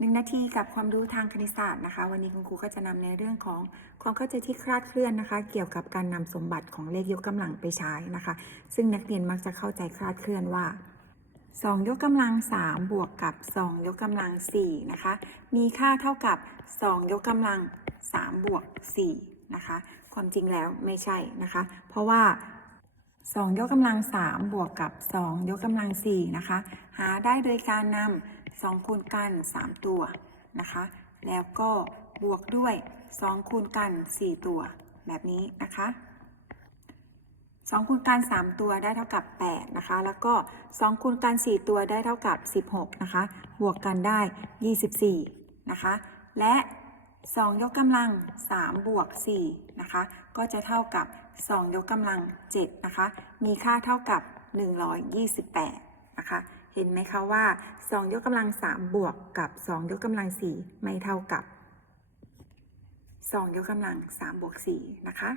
หนึ่งนาทีกับความรู้ทางคณิตศาสตร์นะคะ วันนี้คุณครูก็จะนำในเรื่องของความเข้าใจที่คลาดเคลื่อนนะคะ เกี่ยวกับการนำสมบัติของเลขยกกำลังไปใช้นะคะ ซึ่งนักเรียนมักจะเข้าใจคลาดเคลื่อนว่า 2 ยกกำลัง 3 บวกกับ 2 ยกกำลัง4นะคะมีค่าเท่ากับ 2 ยกกำลัง 3 บวก4นะคะ ความจริงแล้วไม่ใช่นะคะ เพราะว่า 2 ยกกำลัง 3 บวกกับ 2 ยกกำลัง4นะคะหาได้โดยการนำ 2 คูณกัน 3 ตัวนะคะ แล้วก็บวกด้วย 2 คูณกัน 4 ตัว แบบนี้นะคะ 2 คูณกัน 3 ตัวได้เท่ากับ 8 นะคะ แล้วก็ 2 คูณกัน 4 ตัวได้เท่ากับ 16 นะคะ บวกกันได้ 24 นะคะ และ2 ยกกำลัง 3 บวก 4 นะคะ ก็จะเท่ากับ 2 ยกกำลัง 7 นะคะ มีค่าเท่ากับ 128 นะคะ เห็นไหมคะว่า 2 ยกกำลัง 3 บวกกับ 2 ยกกำลัง 4 ไม่เท่ากับ 2 ยกกำลัง 3 บวก 4 นะคะ